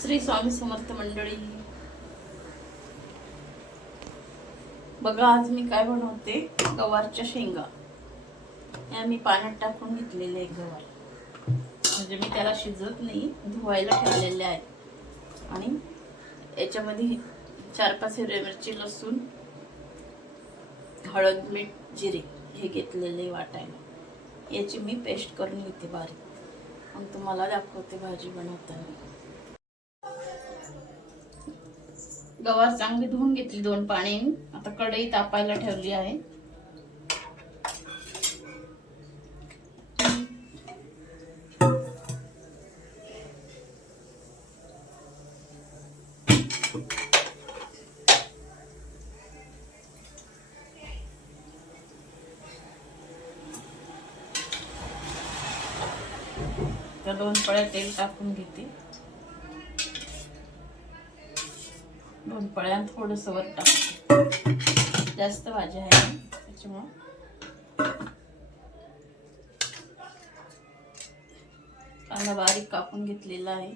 श्री स्वामी समर्थ मंडळी, बघा आज मी काय बनवते. गवारच्या शेंगा या मी पाण्यात टाकून घेतलेले गवार, म्हणजे मी त्याला शिजवत नाही, धुवायला ठेवलेले आहे. आणि याच्यामध्ये 4-5 हिरवी मिरची, लसूण, हळद, मीठ, जिरे हे घेतलेले वाटायला. याची मी पेस्ट करून घेते बारीक, मग तुम्हाला दाखवते भाजी बनवताना. गवार चांगली धुवून घेतली 2 पाण्याने. आता कढई तापायला ठेवली आहे. तर 2 पळ्या तेल टाकून घेते. 2 पळ्या थोडंसं वर टाकते, जास्त भाजी आहे त्याच्यामुळं. कांदा बारीक कापून घेतलेला आहे.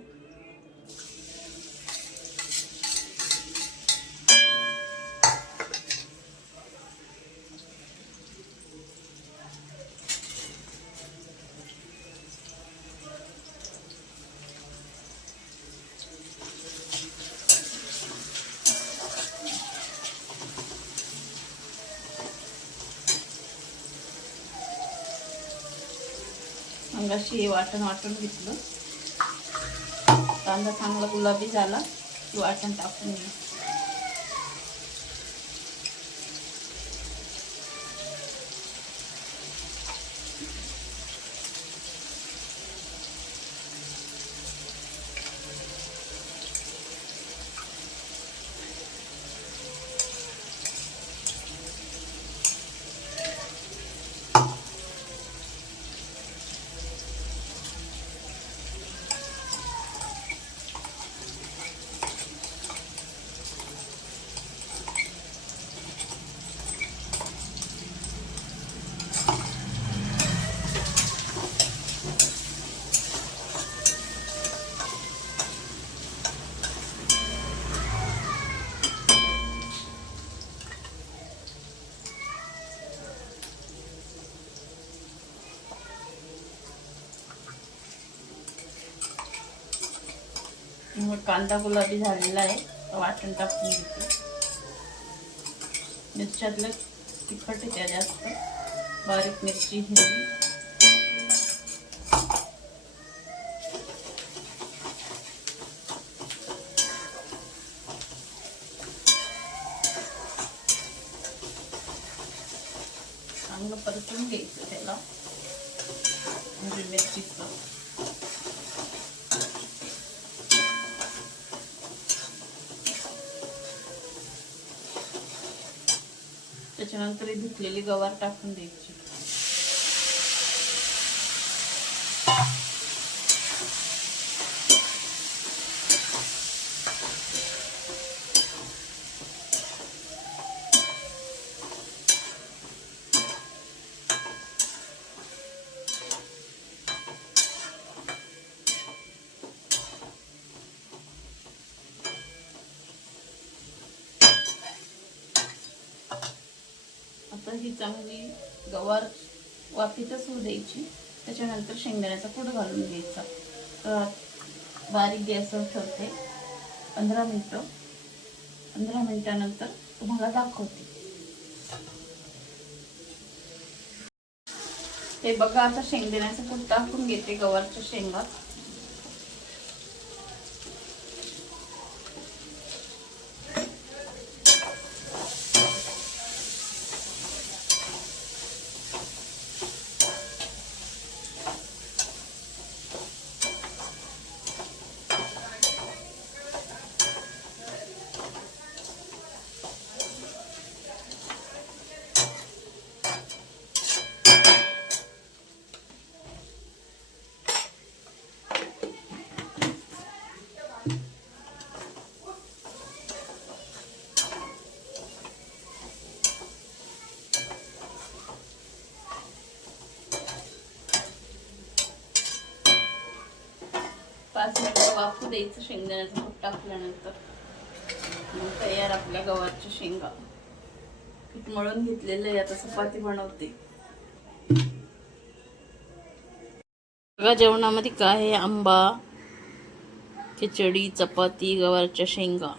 अंगाशी वाटण घेतलं. कांदा चांगला गुलाबी झाला की वाटण टाकून घे. कांदा गुलाबी झालेला आहे, वाटण टाकून घेते. मिरच्यातलं तिखट आहे जास्त, बारीक मिरची हिरवी, चांगलं परतून घ्यायचं त्याला. हिरवी मिरचीचं त्याच्यानंतर धुतलेली गवार टाकून द्यायची. आता ही चांगली गवार वाफेतच होऊ द्यायची. त्याच्यानंतर शेंगदाण्याचा कूट घालून घ्यायचा. तर बारीक गॅसवर ठेवते 15 मिनिटं. 15 मिनिटानंतर तुम्हाला दाखवते. हे बघा, आता शेंगदाण्याचा कूट टाकून घेते गवारच्या शेंगात. द्यायचं शेंगदाण्याचं कूट टाकल्यानंतर. मग तयार आपल्या गवारच्या शेंगा. पीठ मळून घेतलेलं आहे, आता चपाती बनवते. बघा जेवणामध्ये काय आहे, आंबा, खिचडी, चपाती, गवारच्या शेंगा.